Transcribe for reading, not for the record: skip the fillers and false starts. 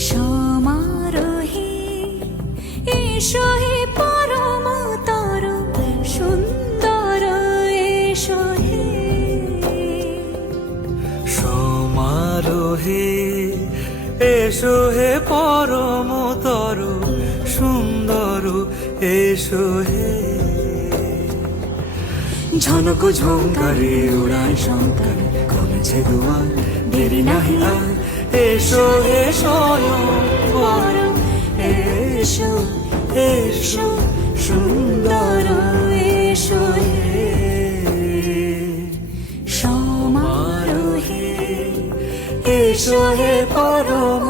সমারোহে এসো হে পরমতর সুন্দর এসো হে সমারোহে এসো হে পরমতর সুন্দর এসো হে ঝনক ঝঙ্কারে উড়ায় শঙ্কর কমেছে দুয়ার দেরি নাহি আর এসো হে স্বয়ং বর এসো এসো সুন্দর এসো হে সমারোহে এসো হে পরম